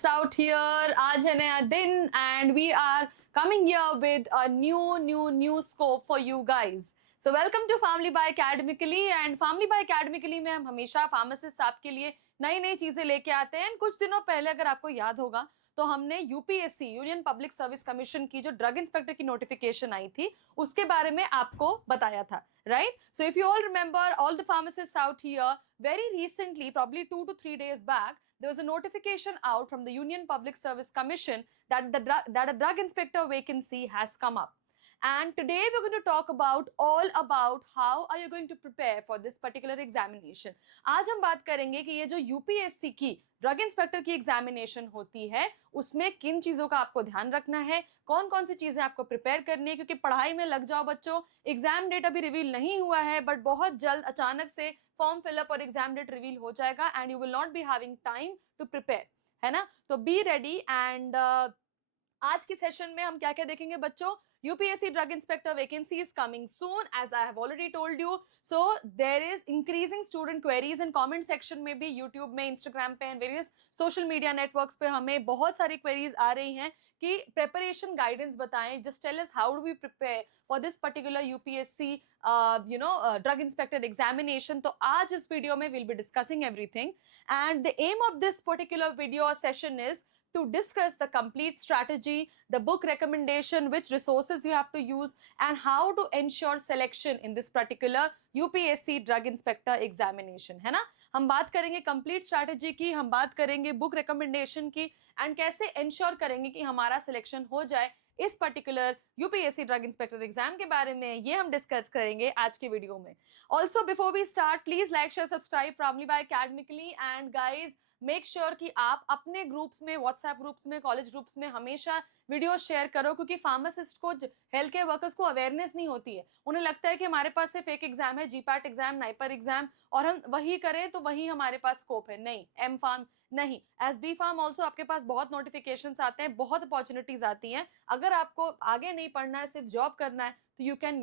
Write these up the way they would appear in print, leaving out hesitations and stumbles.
pharmacists out here. आज है नया दिन and we are coming here with a new scope for you guys. So welcome to Family by Academically and Family by Academically में हम हमेशा pharmacists आपके लिए नई नई चीजें लेके आते हैं। कुछ दिनों पहले अगर आपको याद होगा तो हमने UPSC union public service commission की जो ड्रग इंस्पेक्टर की नोटिफिकेशन आई थी उसके बारे में आपको बताया था, right? So if you all remember, all the pharmacists out here, very recently, probably 2 to 3 days back, there was a notification out from the Union Public Service Commission that a drug inspector vacancy has come up. And today we're going to talk about all about how are you going to prepare for this particular examination. आज हम बात करेंगे कि ये जो UPSC की drug inspector की examination होती है उसमें किन चीजों का आपको ध्यान रखना है, कौन कौन सी चीजें आपको प्रिपेयर करनी है, क्योंकि पढ़ाई में लग जाओ बच्चों, एग्जाम डेट अभी रिवील नहीं हुआ है बट बहुत जल्द अचानक से फॉर्म फिलअप और एग्जाम डेट रिवील हो जाएगा and you will not be having time to prepare, है ना? तो बी रेडी। एंड आज की सेशन में हम क्या क्या देखेंगे बच्चों? UPSC drug inspector vacancy is coming soon, as I have already told you. So there is increasing student queries in comment section में भी, YouTube में, Instagram पे and various social media networks पे हमें बहुत सारी queries आ रही हैं कि preparation guidance बताएं. Just tell us how do we prepare for this particular UPSC drug inspector examination. तो आज इस वीडियो में we'll be discussing everything and the aim of this particular video or session is to discuss the complete strategy, the book recommendation, which resources you have to use and how to ensure selection in this particular UPSC drug inspector examination, है ना? हम बात करेंगे complete strategy की, हम बात करेंगे book recommendation की and कैसे ensure करेंगे कि हमारा selection हो जाए इस particular UPSC drug inspector exam के बारे में, ये हम डिस्कस करेंगे आज के वीडियो में। Also before we start, please like share subscribe family by academically and guys make sure कि आप अपने ग्रुप्स में, व्हाट्सएप ग्रुप्स में, कॉलेज ग्रुप्स में हमेशा वीडियो शेयर करो, क्योंकि फार्मासिस्ट को, हेल्थ केयर वर्कर्स को अवेयरनेस नहीं होती है। उन्हें लगता है कि हमारे पास सिर्फ एक एग्जाम है, जीपैट एग्जाम, नाइपर एग्जाम, और हम वही करें तो वही हमारे पास स्कोप है। नहीं, एम फार्म नहीं, एस बी फार्म ऑल्सो आपके पास बहुत नोटिफिकेशंस आते हैं, बहुत अपॉर्चुनिटीज आती हैं। अगर आपको आगे नहीं पढ़ना है, सिर्फ जॉब करना है, तो you can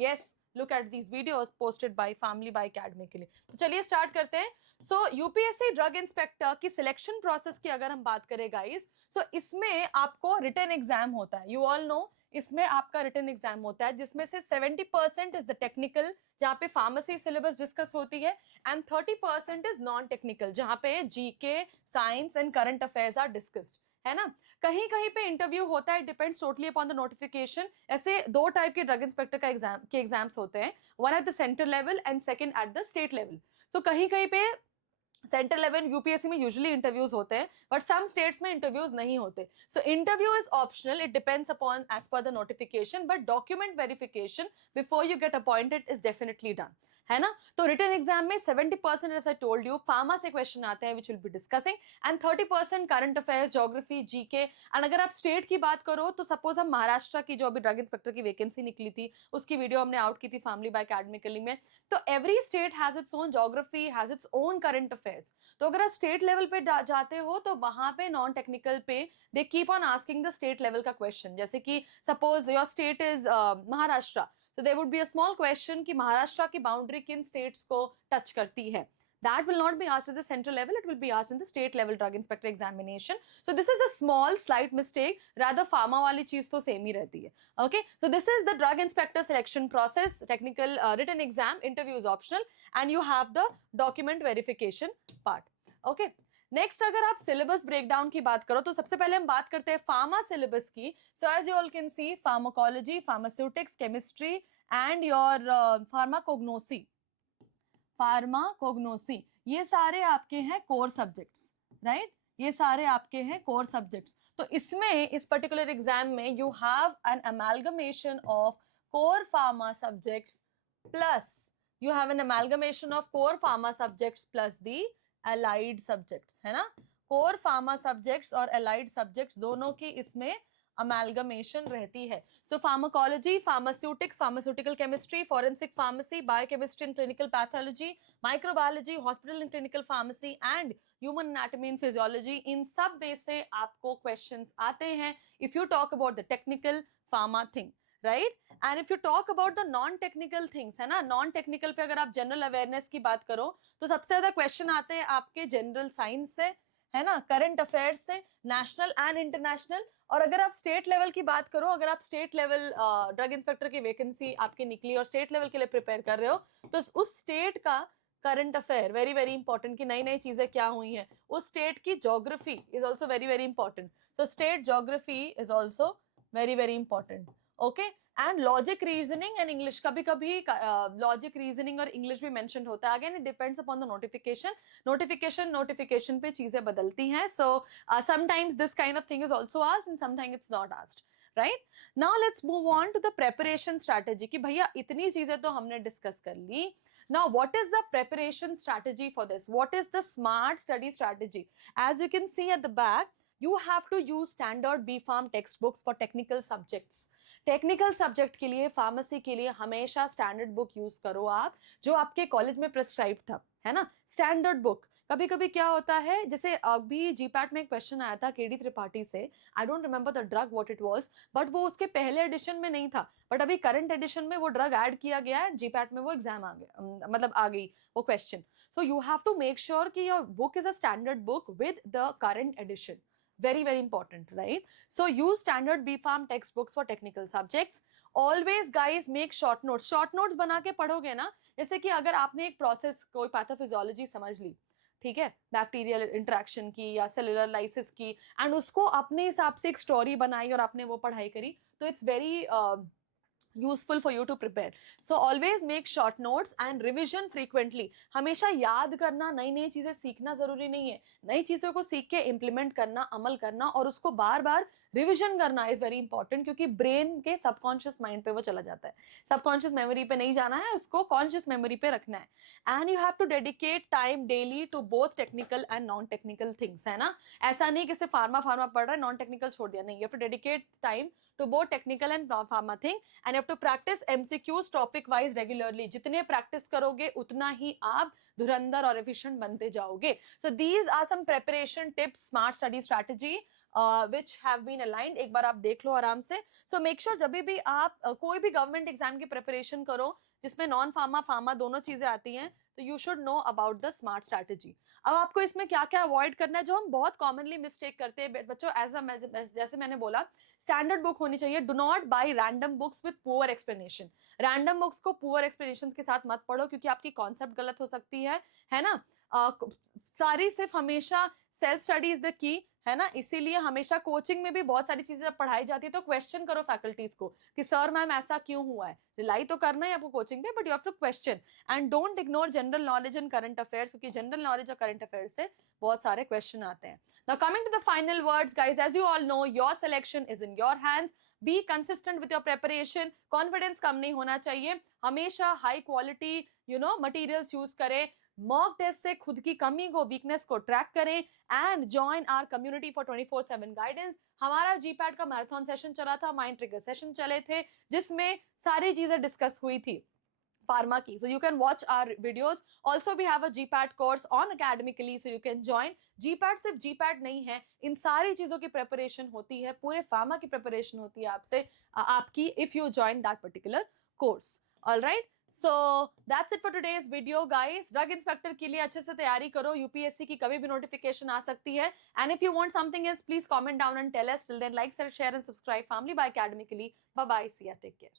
look at these videos posted by Family by Academy के लिए। तो चलिए स्टार्ट करते हैं। सो यूपीएससी ड्रग इंस्पेक्टर की सिलेक्शन प्रोसेस की अगर हम बात करें गाइस, तो इसमें आपको रिटन एग्जाम होता है। यू ऑल नो, इसमें आपका रिटन एग्जाम होता है जिसमें से 70% इज द टेक्निकल, जहाँ पे फार्मेसी सिलेबस डिस्कस होती है, एंड 30% इज नॉन टेक्निकल, जहाँ पे GK, science and current affairs are discussed, है ना? कहीं कहीं पे इंटरव्यू होता है, depends totally upon the notification. ऐसे दो टाइप के ड्रग इंस्पेक्टर का एग्जाम्स होते हैं, one at the centre level and second at the state level. तो कहीं कहीं पे सेंटर लेवल यूपीएससी में यूजुअली इंटरव्यूज होते हैं, बट सम स्टेट्स में इंटरव्यूज नहीं होते। So interview is optional, it depends upon as per the notification, but document verification before you get appointed is definitely done, है ना? तो रिटन एग्जाम में 70% as I told you pharma से question आते हैं which will be discussing, and 30% current affairs, geography, GK. And अगर आप state की बात करो तो सपोज हम महाराष्ट्र की जो अभी ड्रग इंस्पेक्टर की वैकेंसी निकली थी उसकी वीडियो हमने आउट की थी फैमिली बाय एकेडमिकली में। तो every state has its own geography, has its own current affairs. तो अगर आप स्टेट लेवल पे जाते हो तो वहां पे नॉन टेक्निकल पे they keep on asking the state level का क्वेश्चन, जैसे कि suppose your state is Maharashtra, तो there would be a small question कि महाराष्ट्र की बाउंड्री किन स्टेट्स को टच करती है। That will not be asked at the central level, it will be asked in the state level drug inspector examination. So this is a small slight mistake, rather pharma वाली चीज तो same ही रहती है। Okay, so this is the drug inspector selection process, technical written exam, interview is optional and you have the document verification part. Okay, next अगर आप syllabus breakdown की बात करो तो सबसे पहले हम बात करते हैं फार्मा सिलेबस की। So as you all can see, pharmacology, pharmaceutics, chemistry and your pharmacognosy, ये सारे आपके हैं कोर सब्जेक्ट्स, राइट? ये सारे आपके हैं कोर सब्जेक्ट्स। तो इसमें, इस पर्टिकुलर एग्जाम में you have an amalgamation of core pharma subjects plus you have an amalgamation of core pharma subjects plus the allied subjects, है ना? कोर फार्मा सब्जेक्ट्स और एलाइड सब्जेक्ट्स दोनों की इसमें अमेलगमेशन रहती है। So pharmacology, pharmaceutics, pharmaceutical chemistry, forensic pharmacy, biochemistry and clinical pathology, microbiology, hospital and clinical pharmacy and human anatomy and physiology, इन सब में से आपको क्वेश्चंस आते हैं if you talk about the technical pharma thing, right? And if you talk about the non technical things, है ना, non technical पे अगर आप जनरल अवेयरनेस की बात करो तो सबसे ज्यादा क्वेश्चन आते हैं आपके जनरल साइंस से, है ना, करंट अफेयर्स से, नेशनल एंड इंटरनेशनल। और अगर आप स्टेट लेवल की बात करो, अगर आप स्टेट लेवल ड्रग इंस्पेक्टर की वैकेंसी आपकी निकली और स्टेट लेवल के लिए प्रिपेयर कर रहे हो, तो उस स्टेट का current affair very very important, कि नई नई चीजें क्या हुई हैं। उस स्टेट की geography is also very very important, so state geography is also very very important. Okay, and logic reasoning and English, कभी कभी logic reasoning और English भी mentioned होता है. Again it depends upon the notification पे चीजें बदलती हैं, so sometimes this kind of thing is also asked and sometimes it's not asked. Right, now let's move on to the preparation strategy, कि भैया इतनी चीजें तो हमने डिस्कस कर ली. Now what is the preparation strategy for this? What is the smart study strategy? As you can see at the back, you have to use standard B.Pharm textbooks for technical subjects. Technical subject के लिए, pharmacy के लिए हमेशा standard book use करो आप, जो आपके college में प्रिस्क्राइब था, है ना, स्टैंडर्ड बुक. कभी कभी क्या होता है, जैसे अभी जीपैट में एक क्वेश्चन आया था केडी त्रिपाठी से, I don't remember the drug what it was, but वो उसके पहले एडिशन में नहीं था, बट अभी करंट एडिशन में वो ड्रग ऐड किया गया है, जीपैट में वो एग्जाम आ गया, मतलब आ गई वो question. So you have to make sure कि your book is a standard book with the current edition. Very very important, right? So use standard B.Pharm textbooks for technical subjects. Always guys make short notes. Short notes बना के पढ़ोगे ना, जैसे कि अगर आपने एक प्रोसेस, कोई पैथोफिजियोलॉजी समझ ली, ठीक है, बैक्टीरियल इंटरेक्शन की या सेलुलर लाइसिस की, एंड उसको अपने हिसाब से एक स्टोरी बनाई और आपने वो पढ़ाई करी, तो it's very useful for you to prepare. So always make short notes and revision frequently. हमेशा याद करना, नई नई चीजें सीखना जरूरी नहीं है, नई चीजों को सीख के इम्प्लीमेंट करना, अमल करना और उसको बार बार रिविजन करना इज वेरी इंपॉर्टेंट, क्योंकि ब्रेन के सबकॉन्शियस माइंड पे वो चला जाता है. सबकॉन्शियस मेमोरी पे नहीं जाना है, उसको कॉन्शियस मेमोरी पे रखना है. And you have to dedicate time daily to both technical and non technical things, है ना. ऐसा नहीं कि सिर्फ फार्मा पढ़ रहा है, नॉन टेक्निकल छोड़ दिया, नहीं. You have to dedicate time to both technical and pharma thing, and you have to practice MCQs topic wise regularly. जितने practice करोगे उतना ही आप धुरंधर और efficient बनते जाओगे. So these are some preparation tips, smart study strategy which have been aligned. एक बार आप देख लो आराम से. So make sure जब भी आप कोई भी गवर्नमेंट एग्जाम की प्रिपरेशन करो जिसमें नॉन फार्मा फार्मा दोनों चीजें आती हैं, तो you should know about the smart strategy. अब आपको इसमें क्या क्या अवॉइड करना है, जो हम बहुत कॉमनली मिस्टेक करते हैं बच्चों, जैसे मैंने बोला, स्टैंडर्ड बुक होनी चाहिए. Do not bye random books with poor explanation. Random books को पुअर एक्सप्लेनेशन के साथ मत पढ़ो, क्योंकि आपकी कॉन्सेप्ट गलत हो सकती है ना. सारी सिर्फ हमेशा self study is the key, है ना. इसीलिए हमेशा कोचिंग में भी बहुत सारी चीजें पढ़ाई जाती है, तो क्वेश्चन करो फैकल्टीज को कि सर मैम ऐसा क्यों हुआ है. रिलाई तो करना है आपको कोचिंग पे, but you have to question and don't ignore general knowledge and current affairs, क्योंकि जनरल नॉलेज और करंट अफेयर्स से बहुत सारे क्वेश्चन आते हैं. Now coming to the final words guys, as you all know, your selection is in your hands. Be consistent with your preparation. Confidence कम नहीं होना चाहिए. हमेशा हाई क्वालिटी मटेरियल्स यूज करें. मॉक टेस्ट से खुद की कमी को, वीकनेस को ट्रैक करें. And join our community for 24/7 guidance. हमारा जीपैट का मैराथन सेशन चला था, माइंड ट्रिगर सेशन चले थे, जिसमें सारी चीजें डिस्कस हुई थी pharma की. So you can watch our videos. Also we have a GPAT course on academically, so you can join. GPAT सिर्फ GPAT नहीं है, इन सारी चीजों की प्रिपरेशन होती है, पूरे फार्मा की प्रिपरेशन होती है आपकी if you join that particular course. All right. So that's it for today's video guys. Drug inspector के लिए अच्छे से तैयारी करो, यूपीएससी की कभी भी नोटिफिकेशन आ सकती है. And if you want something else, please comment down and tell us. Till then, like, share and subscribe Family by Academically. Bye bye. See ya. Take care.